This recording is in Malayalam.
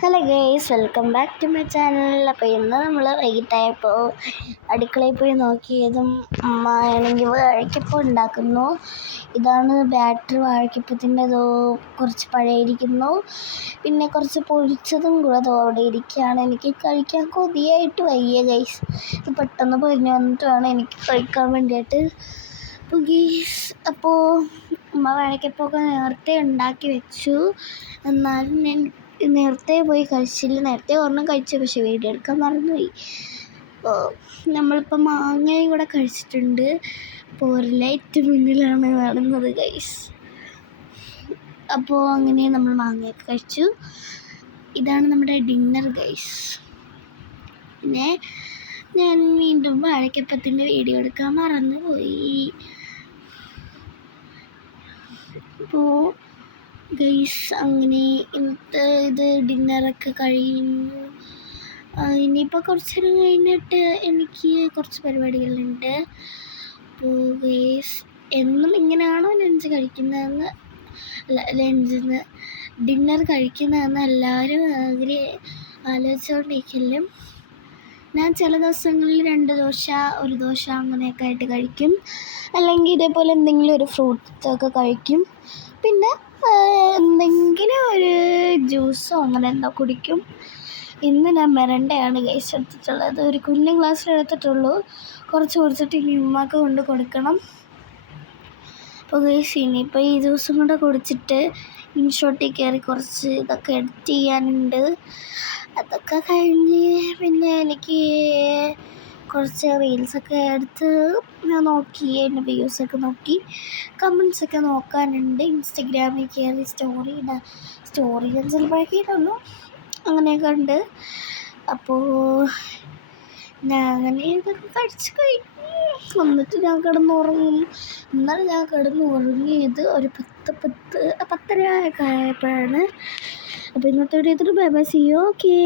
Hello guys, welcome back to my channel. അപ്പോൾ ഇന്ന് നമ്മൾ വൈകിട്ടായപ്പോൾ അടുക്കളയിൽ പോയി നോക്കിയതും ആണെങ്കിൽ വാഴയ്ക്കപ്പം ഉണ്ടാക്കുന്നു. ഇതാണ് ബാറ്റർ. വാഴയ്ക്കപ്പത്തിൻ്റെ കുറച്ച് പഴയിരിക്കുന്നു, പിന്നെ കുറച്ച് പൊഴിച്ചതും കൂടെ അവിടെ ഇരിക്കുകയാണ്. എനിക്ക് കഴിക്കാൻ കൊതിയായിട്ട് വയ്യ ഗൈസ്. ഇത് പെട്ടെന്ന് പൊരിഞ്ഞ് വന്നിട്ട് വേണം എനിക്ക് കഴിക്കാൻ വേണ്ടിയിട്ട്. അപ്പോൾ വാഴയ്ക്കപ്പമൊക്കെ നേരത്തെ ഉണ്ടാക്കി വെച്ചു, എന്നാലും ഞാൻ നേരത്തെ പോയി കഴിച്ചില്ല. നേരത്തെ ഒരെണ്ണം കഴിച്ചു, പക്ഷേ വീഡിയോ എടുക്കാൻ മറന്നുപോയി. അപ്പോൾ നമ്മളിപ്പോൾ മാങ്ങയും കൂടെ കഴിച്ചിട്ടുണ്ട്. അപ്പോൾ ഒരു ലൈറ്റ് മുന്നിലാണ് കാണുന്നത് ഗൈസ്. അപ്പോൾ അങ്ങനെ നമ്മൾ മാങ്ങയൊക്കെ കഴിച്ചു. ഇതാണ് നമ്മുടെ ഡിന്നർ ഗൈസ്. പിന്നെ ഞാൻ വീണ്ടും വാഴയ്ക്കപ്പത്തിൻ്റെ വീഡിയോ എടുക്കാൻ മറന്നുപോയി. അപ്പോൾ ഗൈസ്, അങ്ങനെ ഇന്നത്തെ ഇത് ഡിന്നറൊക്കെ കഴിഞ്ഞു. ഇനിയിപ്പോൾ കുറച്ച് നേരം കഴിഞ്ഞിട്ട് എനിക്ക് കുറച്ച് പരിപാടികളുണ്ട്. അപ്പോൾ ഗൈസ്, എന്നും ഇങ്ങനെയാണോ ഡിന്നർ കഴിക്കുന്നതെന്ന് എല്ലാവരും ആലോചിച്ചുകൊണ്ടിരിക്കലും. ഞാൻ ചില ദിവസങ്ങളിൽ 2 ദോശ 1 ദോശ അങ്ങനെയൊക്കെ ആയിട്ട് കഴിക്കും, അല്ലെങ്കിൽ ഇതേപോലെ എന്തെങ്കിലും ഒരു ഫ്രൂട്ട്സൊക്കെ കഴിക്കും. പിന്നെ എന്തെങ്കിലും ഒരു ജ്യൂസോ അങ്ങനെ എന്തോ കുടിക്കും. ഇന്ന് ഞാൻ മെറണ്ടയാണ് ഗൈസ് എടുത്തിട്ടുള്ളത്. ഒരു കുഞ്ഞു ഗ്ലാസ്സിൽ എടുത്തിട്ടുള്ളൂ. കുറച്ച് കുടിച്ചിട്ട് ഇനി ഉമ്മാക്ക് കൊണ്ട് കൊടുക്കണം. അപ്പോൾ ഗൈസ്, ഇനിയിപ്പോൾ ഈ ജ്യൂസും കൂടെ കുടിച്ചിട്ട് ഇൻഷോട്ടിൽ കയറി കുറച്ച് ഇതൊക്കെ എഡിറ്റ് ചെയ്യാനുണ്ട്. അതൊക്കെ കഴിഞ്ഞ് പിന്നെ എനിക്ക് കുറച്ച് റീൽസൊക്കെ എടുത്ത് ഞാൻ നോക്കി, എൻ്റെ വ്യൂസൊക്കെ നോക്കി, കമൻസൊക്കെ നോക്കാനുണ്ട്. ഇൻസ്റ്റഗ്രാമിൽ കയറി സ്റ്റോറി ഞാൻ ചിലപ്പോഴൊക്കെ ഇടുള്ളൂ, അങ്ങനെയൊക്കെ ഉണ്ട്. അപ്പോൾ ഞാൻ അങ്ങനെ ഇതൊക്കെ കഴിച്ച് കഴിഞ്ഞു. എന്നിട്ട് ഞാൻ കിടന്നുറങ്ങും. എന്നാൽ ഞാൻ കിടന്നുറങ്ങിയത് ഒരു 10:30 ഒക്കെ ആയപ്പോഴാണ്. അപ്പോൾ ഇന്നത്തെ video bye bye, see you. Okay.